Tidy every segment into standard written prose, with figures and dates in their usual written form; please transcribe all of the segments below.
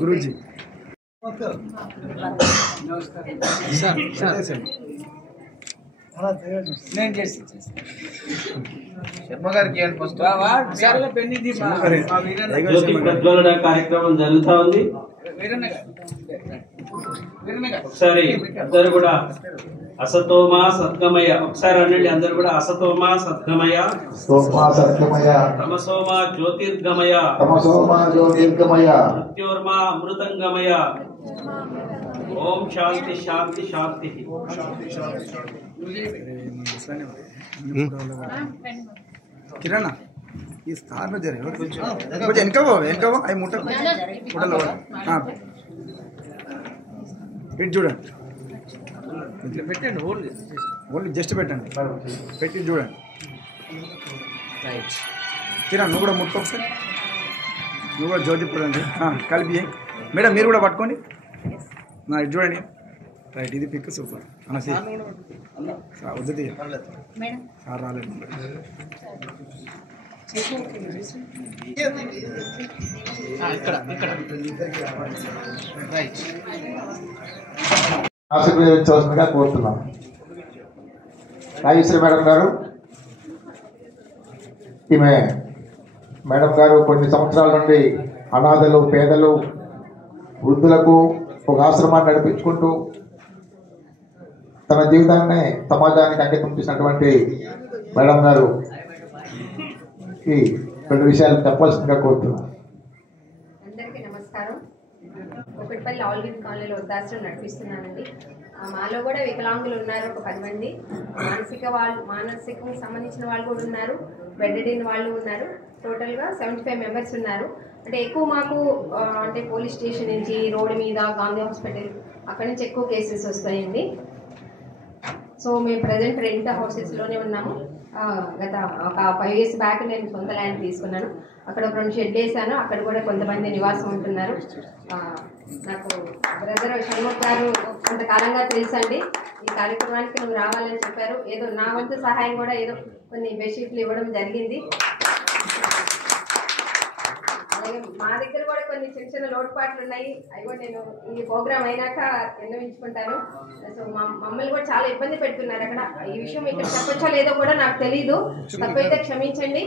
గురూజీ శర్మ గారికి ప్రజ్వలన కార్యక్రమం జరుగుతా ఉంది. ఒకసారి అందరు కూడా అసతోమా సద్గమయ, ఒకసారి అనండి అందరు కూడా అసతోమా సద్గమయ, తమసోమా జ్యోతిర్గమయ, మృత్యోర్మా అమృతంగమయ. ఓం శాంతి శాంతి శాంతి. కిరణ్ ఈ స్థానం వెనక అవి ముట్టలో పెట్టి చూడండి, ఇట్లా పెట్టండి, ఓన్లీ జస్ట్ పెట్టండి, పెట్టి చూడండి. రైట్ కిరణ్ నువ్వు కూడా ముట్టుకో ఒకసారి, నువ్వు కూడా జ్యోతి చూడండి కలిపి. మేడం మీరు కూడా పట్టుకోండి, ఇది చూడండి. రైట్ ఇది పిక్ సూపర్ అనసి వద్దు సార్ రాలేదు. ఆశీర్వదించవలసిందిగా కోరుతున్నాం. రాజేశ్వరి మేడం గారు, ఈమె మేడం గారు కొన్ని సంవత్సరాల నుండి అనాథలు, పేదలు, వృద్ధులకు ఒక ఆశ్రమాన్ని నడిపించుకుంటూ తన జీవితాన్ని సమాజానికి అంకితం చేసినటువంటి మేడం గారు ఈ రెండు విషయాలు చెప్పాల్సిందిగా కోరుతున్నాను. అందరికీ నమస్కారం. ఒకటిపల్లి ఆల్విన్ కాలనీలో వృద్ధాశ్రమం నడిపిస్తున్నానండి. మాలో కూడా వికలాంగులు ఉన్నారు, ఒక 10 మంది. మానసికం సంబంధించిన వాళ్ళు కూడా ఉన్నారు, బెడ్డెడ్ వాళ్ళు ఉన్నారు. టోటల్గా 75 మెంబర్స్ ఉన్నారు. అంటే ఎక్కువ మాకు అంటే పోలీస్ స్టేషన్ నుంచి, రోడ్డు మీద, గాంధీ హాస్పిటల్ అక్కడి నుంచి ఎక్కువ కేసెస్ వస్తాయండి. సో మేము ప్రజెంట్ రెంట్ హౌసెస్లోనే ఉన్నాము. గత ఒక 5 years బ్యాక్ నేను సొంత ల్యాండ్ తీసుకున్నాను. అక్కడ ఒక 2 షెడ్ వేసాను. అక్కడ కూడా కొంతమంది నివాసం ఉంటున్నారు. నాకు బ్రదర్ షణ్ముఖ్ గారు కొంతకాలంగా తెలుసండి. ఈ కార్యక్రమానికి నువ్వు రావాలని చెప్పారు. ఏదో నా వంతు సహాయం కూడా ఏదో కొన్ని బెడ్షీట్లు ఇవ్వడం జరిగింది. అలాగే మా దగ్గర కూడా కొన్ని చిన్న చిన్న లోటుపాట్లు ఉన్నాయి. అవి కూడా నేను ఈ ప్రోగ్రామ్ అయినాక విన్నవించుకుంటాను. సో మమ్మల్ని కూడా చాలా ఇబ్బంది పెడుతున్నారు అక్కడ. ఈ విషయం ఇక్కడ చెప్పొచ్చో లేదో కూడా నాకు తెలీదు, తప్పైతే క్షమించండి.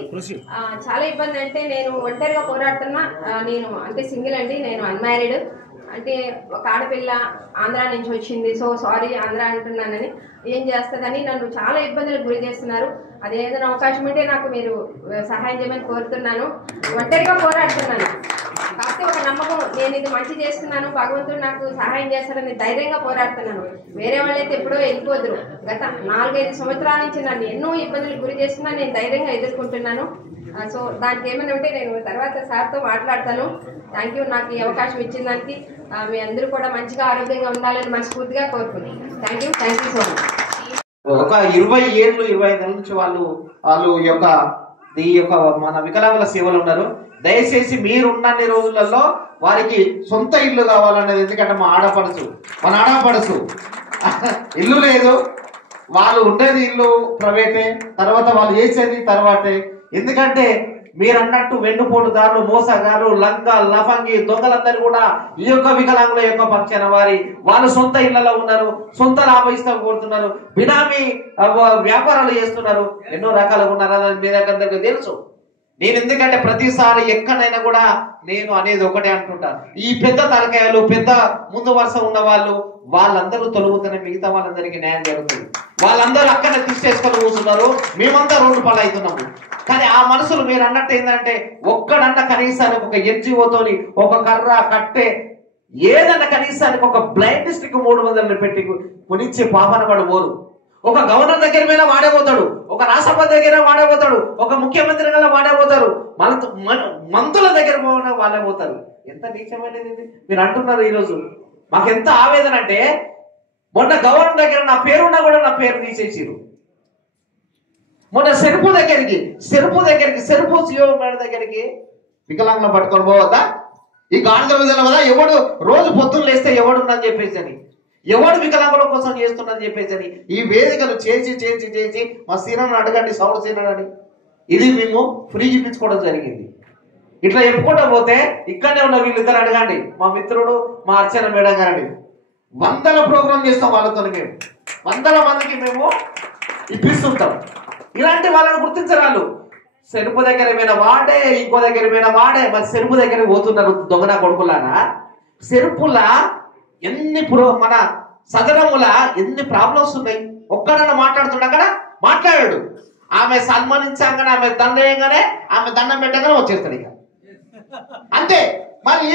చాలా ఇబ్బంది. అంటే నేను ఒంటరిగా పోరాడుతున్నా. నేను అంటే సింగిల్ అండి, నేను అన్మ్యారీడ్. అంటే ఒక ఆడపిల్ల ఆంధ్ర నుంచి వచ్చింది. సో సారీ ఆంధ్ర అంటున్నానని, ఏం చేస్తుందని నన్ను చాలా ఇబ్బందులకు గురి చేస్తున్నారు. అదేదైనా అవకాశం ఉంటే నాకు మీరు సహాయం చేయమని కోరుతున్నాను. ఒంటరిగా పోరాడుతున్నాను, కాకపోతే ఒక నమ్మకం, నేను ఇది మంచి చేస్తున్నాను, భగవంతుడు నాకు సహాయం చేస్తానని ధైర్యంగా పోరాడుతున్నాను. వేరే వాళ్ళైతే ఎప్పుడో వెళ్ళిపోదురు. గత 4-5 సంవత్సరాల నుంచి నన్ను ఎన్నో ఇబ్బందులకు గురి చేస్తున్నా, నేను ధైర్యంగా ఎదుర్కొంటున్నాను. సో దానికి ఏమైనా ఉంటే నేను తర్వాత సార్తో మాట్లాడతాను. థ్యాంక్ యూ నాకు ఈ అవకాశం ఇచ్చిన దానికి. మీ అందరూ కూడా మంచిగా ఆరోగ్యంగా ఉండాలని మనస్ఫూర్తిగా కోరుకుంటున్నాను. Thank you so much. ఒక 20 ఏళ్ళు 25 ఏళ్ళ నుంచి వాళ్ళు ఈ యొక్క మన వికలాంగుల సేవలు ఉన్నారు. దయచేసి మీరున్నన్ని రోజులలో వారికి సొంత ఇల్లు కావాలనేది. ఎందుకంటే మన ఆడపడుచు ఇల్లు లేదు, వాళ్ళు ఉండేది ఇల్లు ప్రైవేటే, తర్వాత వాళ్ళు చేసేది తర్వాతే. ఎందుకంటే మీరు అన్నట్టు వెన్నుపోటుదారులు, మోసగారు, లంగా లఫంగి దొంగలందరూ కూడా ఈ యొక్క వికలాంగుల యొక్క పక్షాన వాళ్ళు సొంత ఇళ్లలో ఉన్నారు, సొంత లాభయిస్తాం కోరుతున్నారు, బినామీ వ్యాపారాలు చేస్తున్నారు, ఎన్నో రకాలుగా ఉన్నారని మీ దగ్గర తెలుసు. నేను ఎందుకంటే ప్రతిసారి ఎక్కడైనా కూడా నేను అనేది ఒకటే అంటుంటాను, ఈ పెద్ద తలకాయలు, పెద్ద ముందు వరుస ఉన్న వాళ్ళందరూ తొలుగుతూనే మిగతా వాళ్ళందరికీ న్యాయం జరుగుతుంది. వాళ్ళందరూ అక్కడే తీసేసుకొని కూర్చున్నారు, మేమంతా రోడ్డు పాలవుతున్నాము. కానీ ఆ మనసులు మీరు అన్నట్టు ఏంటంటే ఒక్కడన్నా కనీసానికి ఒక ఎన్జిఓతోని ఒక కర్ర కట్టే ఏదన్నా కనీసానికి ఒక బ్లైండ్ స్టిక్ 300 పెట్టి కొనిచ్చే పాపన వాడు ఓరు. ఒక గవర్నర్ దగ్గర మీద వాడేపోతాడు, ఒక రాష్ట్రపతి దగ్గర వాడేపోతాడు, ఒక ముఖ్యమంత్రి గల వాడేపోతారు, మంత్రుల దగ్గర వాళ్ళే పోతారు. ఎంత నీచమైనది మీరు అంటున్నారు. ఈరోజు మాకెంత ఆవేదన అంటే, మొన్న గవర్నర్ దగ్గర నా పేరున్నా కూడా నా పేరు తీసేసిరు. మొన్న సెరుపు దగ్గరికి సిఓ మేడం దగ్గరికి వికలాంగులను పట్టుకొని పోవద్దా? ఈ గాడిద విధుల వల్ల ఎవడు రోజు పొద్దున్న లేస్తే ఎవడున్నా చెప్పేసి అని ఎవడు వికలాంగుల కోసం చేస్తున్నదని చెప్పేసి ఈ వేదికలు చేసి చేసి చేసి మా సీనని అడగండి, సౌండ్ సీనని, ఇది మేము ఫ్రీ ఇప్పించుకోవడం జరిగింది. ఇట్లా చెప్పుకుంటూ పోతే ఇక్కడనే ఉన్న వీళ్ళిద్దరు అడగండి, మా మిత్రుడు మా అర్చన మేడం గారండి, 100 ప్రోగ్రామ్ చేస్తాం వాళ్ళతో, మేము 100 మందికి మేము ఇప్పిస్తుంటాం. ఇలాంటి వాళ్ళని గుర్తించరాలు. సెరుపు దగ్గర పోయిన వాడే, ఇంకో దగ్గర పోయిన వాడే, మరి సెరుపు దగ్గర పోతున్నారు దొంగన కొడుకులానా. సెరుపులా ఎన్ని మన సదనముల ఎన్ని ప్రాబ్లమ్స్ ఉన్నాయి. ఒక్కడన్నా మాట్లాడుతున్నా అక్కడ మాట్లాడాడు, ఆమె సన్మానించగానే, ఆమె దండ వేయగానే, ఆమె దండం పెట్టగానే వచ్చేస్తాడు ఇక అంతే. మరి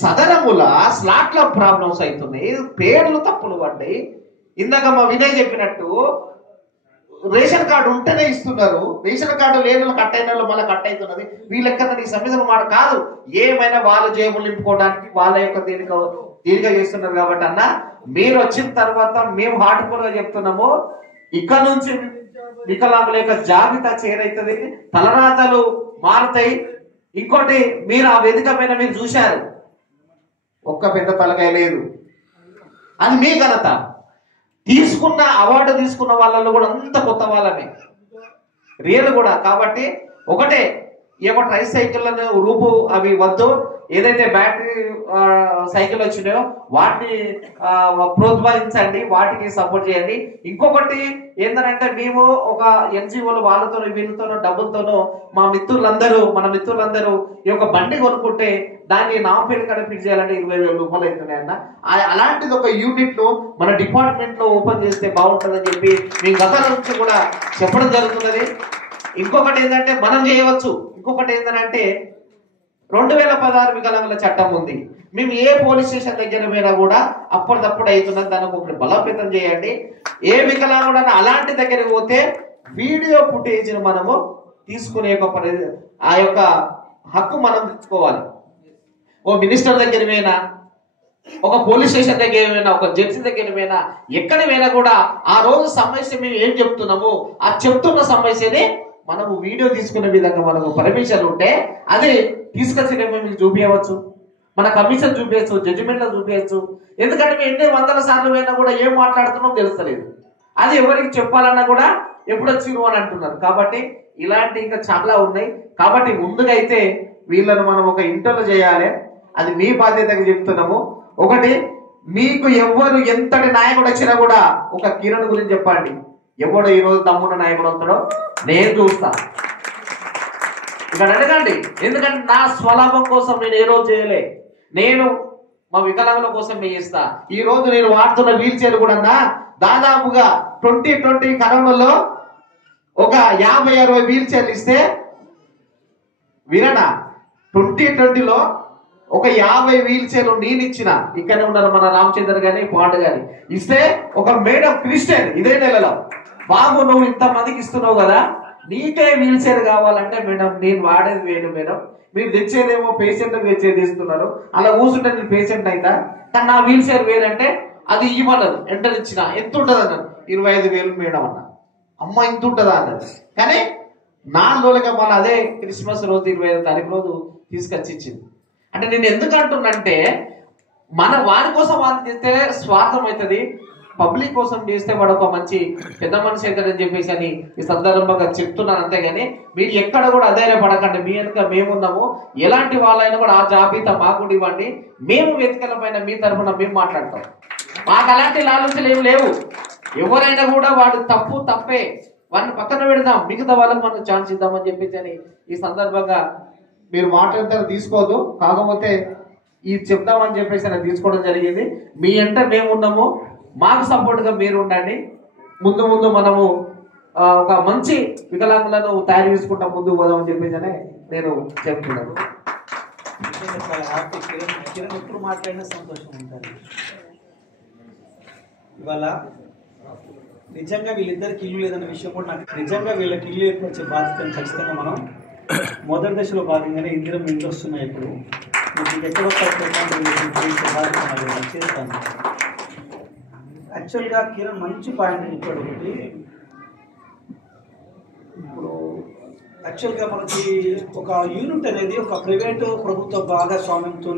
సదనముల స్లాట్ల ప్రాబ్లమ్స్ అవుతున్నాయి, పేర్లు తప్పులు పడ్డాయి. ఇందాక మా వినయ్ చెప్పినట్టు రేషన్ కార్డు ఉంటేనే ఇస్తున్నారు, రేషన్ కార్డు లేని వాళ్ళు కట్ అయిన వాళ్ళు మళ్ళీ కట్ అవుతున్నది. వీళ్ళెక్కడ ఈ సమస్యలు మాట కాదు, ఏమైనా వాళ్ళ జేబులు నింపుకోవడానికి వాళ్ళ యొక్క దీనిగా చేస్తున్నారు. కాబట్టి అన్న, మీరు వచ్చిన తర్వాత మేము హార్ట్ఫుల్ గా చెప్తున్నాము, ఇక్కడ నుంచి వికలాంగుల యొక్క జాబితా చేరైతుంది, తలరాతలు మారుతాయి. ఇంకోటి, మీరు ఆ వేదిక పైన మీరు చూశారు, ఒక్క పెద్ద తలకాయ లేదు, అది మీ ఘనత. తీసుకున్న అవార్డు తీసుకున్న వాళ్ళలో కూడా అంత కొత్త వాళ్ళమే రియల్ కూడా. కాబట్టి ఒకటే, ఏమో ట్రైసైకిళ్ళను రూపు అవి వద్దు, ఏదైతే బ్యాటరీ సైకిల్ వచ్చినాయో వాటిని ప్రోత్సహించండి, వాటికి సపోర్ట్ చేయండి. ఇంకొకటి ఏంటంటే, మేము ఒక ఎన్జిఓలు వాళ్ళతోనూ వీళ్ళతోనూ డబ్బులతోనూ మన మిత్రులందరూ ఈ యొక్క బండి కొనుక్కుంటే దాన్ని నా పేరు కూడా ఫిట్ చేయాలంటే 20,000 రూపాయలు అవుతున్నాయన్న. అలాంటిది ఒక యూనిట్ మన డిపార్ట్మెంట్ లో ఓపెన్ చేస్తే బాగుంటుందని చెప్పి మేము గత నుంచి కూడా చెప్పడం జరుగుతున్నది. ఇంకొకటి ఏంటంటే మనం చేయవచ్చు. ఇంకొకటి ఏంటంటే 2016 వికలాంగుల చట్టం ఉంది. మేము ఏ పోలీస్ స్టేషన్ దగ్గర పోయినా కూడా అప్పటిదప్పుడు అవుతున్నది, దానికి ఒకటి బలోపేతం చేయండి. ఏ వికలాంగుడన్నా అలాంటి దగ్గరికి పోతే వీడియో ఫుటేజ్ మనము తీసుకునే ఆ యొక్క హక్కు మనం తెచ్చుకోవాలి. ఓ మినిస్టర్ దగ్గర పోయినా, ఒక పోలీస్ స్టేషన్ దగ్గర పోయినా, ఒక జడ్జి దగ్గర పోయినా, ఎక్కడ పోయినా కూడా ఆ రోజు సమస్య మేము ఏం చెప్తున్నాము, ఆ చెప్తున్న సమస్యని మనము వీడియో తీసుకునే విధంగా మనకు పర్మిషన్ ఉంటే అది తీసుకొచ్చి మీకు చూపించవచ్చు, మన కమిషన్ చూపించచ్చు, జడ్జిమెంట్లో చూపించచ్చు. ఎందుకంటే మేము ఎన్ని 100 సార్లు పోయినా కూడా ఏం మాట్లాడుతున్నాం తెలుస్తలేదు. అది ఎవరికి చెప్పాలన్నా కూడా ఎప్పుడు వచ్చిరు అని అంటున్నారు. కాబట్టి ఇలాంటి ఇంకా చాలా ఉన్నాయి. కాబట్టి ముందుగా అయితే వీళ్ళను మనం ఒక ఇంటర్వ్యూ చేయాలి, అది మీ బాధ్యతగా చెప్తున్నాము. ఒకటి, మీకు ఎవరు ఎంతటి నాయకుడు వచ్చినా కూడా ఒక కిరణ్ గురించి చెప్పండి. ఎవడో ఈరోజు తమ్మున్న నాయకుడు వస్తాడో నేను చూస్తా, ఇక్కడ అడగండి. ఎందుకంటే నా స్వలాభం కోసం నేను ఏ రోజు చేయలే, నేను మా వికలాంగుల కోసం చేస్తా. ఈ రోజు నేను వాడుతున్న వీల్ చైర్ కూడా దాదాపుగా 2020 కరోనాలో ఒక 50-60 వీల్ చైర్లు ఇస్తే, విననా 2020లో ఒక 50 వీల్ చైర్లు నేను ఇచ్చిన. ఇక్కడనే ఉన్నారు మన రామచంద్ర గాని పాండ గాని. ఇస్తే ఒక మేడం క్రిస్టియన్ ఇదే నెలలో, బాబు నువ్వు ఇంతమందికి ఇస్తున్నావు కదా, నీకే వీల్ చైర్ కావాలంటే మేడం నేను వాడేది వేరు మేడం, మీరు తెచ్చేదేమో పేషెంట్కి తెచ్చేది ఇస్తున్నారు, అలా కూర్చుంటే నేను పేషెంట్ అయితా, కానీ నా వీల్ చైర్ వేరంటే అది ఇవ్వలేదు. ఎంటర్ ఇచ్చిన ఎంత ఉంటుంది అన్నారు, 25,000 మేడం అన్న. అమ్మ ఇంత ఉంటుందా అన్నది. కానీ 4 రోజులుగా మళ్ళీ అదే క్రిస్మస్ రోజు 25వ తారీఖు రోజు తీసుకొచ్చి ఇచ్చింది. అంటే నేను ఎందుకు అంటున్నంటే, మన వారి కోసం వారిని చేస్తే స్వార్థం అవుతుంది, పబ్లిక్ కోసం చేస్తే వాడు ఒక మంచి పెద్ద మనిషి అవుతాడని చెప్పేసి అని ఈ సందర్భంగా చెప్తున్నాను. అంతేగాని మీరు ఎక్కడ కూడా అధైర్యపడకండి, మీ వెనుక మేమున్నాము. ఎలాంటి వాళ్ళైనా కూడా ఆ జాబితా మాకు ఇవ్వండి, మేము వేదికల పైన మీ తరఫున మేము మాట్లాడతాం. మాకు అలాంటి ఆలోచనలు ఏమి లేవు. ఎవరైనా కూడా వాడు తప్పే, వాడిని పక్కన పెడదాం, మిగతా వాళ్ళకి మనం ఛాన్స్ ఇద్దామని చెప్పేసి అని ఈ సందర్భంగా మీరు మాట్లాడతారు తీసుకోవద్దు. కాకపోతే ఇది చెప్దామని చెప్పేసి అని తీసుకోవడం జరిగింది. మీ వెంట మేము ఉన్నాము, మాకు సపోర్ట్గా మీరు ఉండండి. ముందు మనము ఒక మంచి వికలాంగులను తయారు చేసుకుంటాం, ముందుకు పోదామని చెప్పేసి నేను చెప్తున్నాను. కిరణ్ ఎప్పుడు మాట్లాడినా సంతోషం ఉంటుంది. ఇవాళ నిజంగా వీళ్ళిద్దరికి ఇల్లు లేదన్న విషయం కూడా నాకు, నిజంగా వీళ్ళకి ఇల్లు ఏర్పరిచే బాధ్యతను ఖచ్చితంగా మనం మొదటి దశలో భాగంగానే ఇందిరం ఇంటి వస్తున్నాయి. ఇప్పుడు మీకు ఎక్కడో బాధ్యత చేస్తాను. యాక్చువల్గా కిరణ్ మంచి పాయింట్ చెప్పాడు. ఒకటి, ఇప్పుడు యాక్చువల్గా మనకి ఒక యూనిట్ అనేది ఒక ప్రైవేటు ప్రభుత్వ భాగస్వామ్యంతో